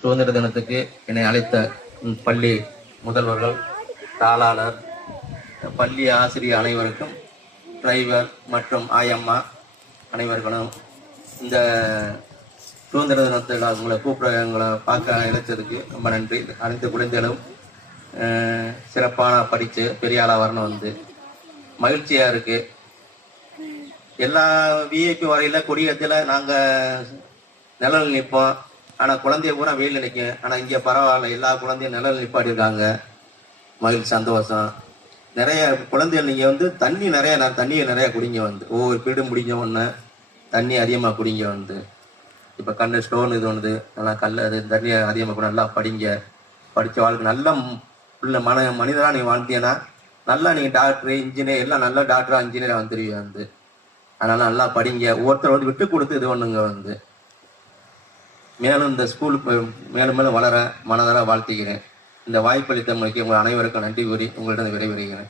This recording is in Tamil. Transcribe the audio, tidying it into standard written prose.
சுதந்திர தினத்துக்கு என்னை அழைத்த பள்ளி முதல்வர்கள், தாளாளர், பள்ளி ஆசிரியர் அனைவருக்கும், டிரைவர் மற்றும் ஆயம்மா அனைவர்களும் இந்த சுதந்திர தினத்தில் உங்களை எங்களை பார்க்க இழைச்சதுக்கு ரொம்ப நன்றி. அனைத்து குழந்தைகளும் சிறப்பான படித்து பெரிய ஆளாக வரணும். வந்து மகிழ்ச்சியாக இருக்குது. எல்லா விஐபி வரையில் கொடியத்தில் நாங்கள் நிழல் நிற்போம். ஆனால் குழந்தைய பூரா வெயில் நிற்கும். ஆனால் இங்கே பரவாயில்ல, எல்லா குழந்தையும் நிழல் நிப்பாட்டியிருக்காங்க. மகிழ்ச்சி, சந்தோஷம். நிறைய குழந்தைகள் நீங்கள் வந்து தண்ணியை நிறையா குடிங்க. வந்து ஒவ்வொரு பீரியடும் முடிஞ்ச உடனே தண்ணி அதிகமாக குடிங்க. வந்து இப்போ கண்ணு ஸ்டோன் இது ஒன்று நல்லா அது தண்ணியை அதிகமாக கூட நல்லா படிங்க. படித்த வாழ்க்கை நல்ல உள்ள மனிதராக நீங்கள் வாழ்ந்தீங்கன்னா நல்லா நீங்கள் டாக்டரு, இன்ஜினியர் எல்லாம் நல்ல டாக்டராக இன்ஜினியராக வந்துடுவீங்க. வந்து அதனால் நல்லா படிங்க. ஒவ்வொருத்தர் வந்து விட்டு கொடுத்து இது ஒன்றுங்க. வந்து மேலும் இந்த ஸ்கூலுக்கு மேலும் மேலும் வளர மனதார வாழ்த்துகிறேன். இந்த வாய்ப்பளித்தவங்களுக்கு உங்கள் அனைவருக்கும் நன்றி கூறி உங்களிடம் விடைபெறுகிறேன்.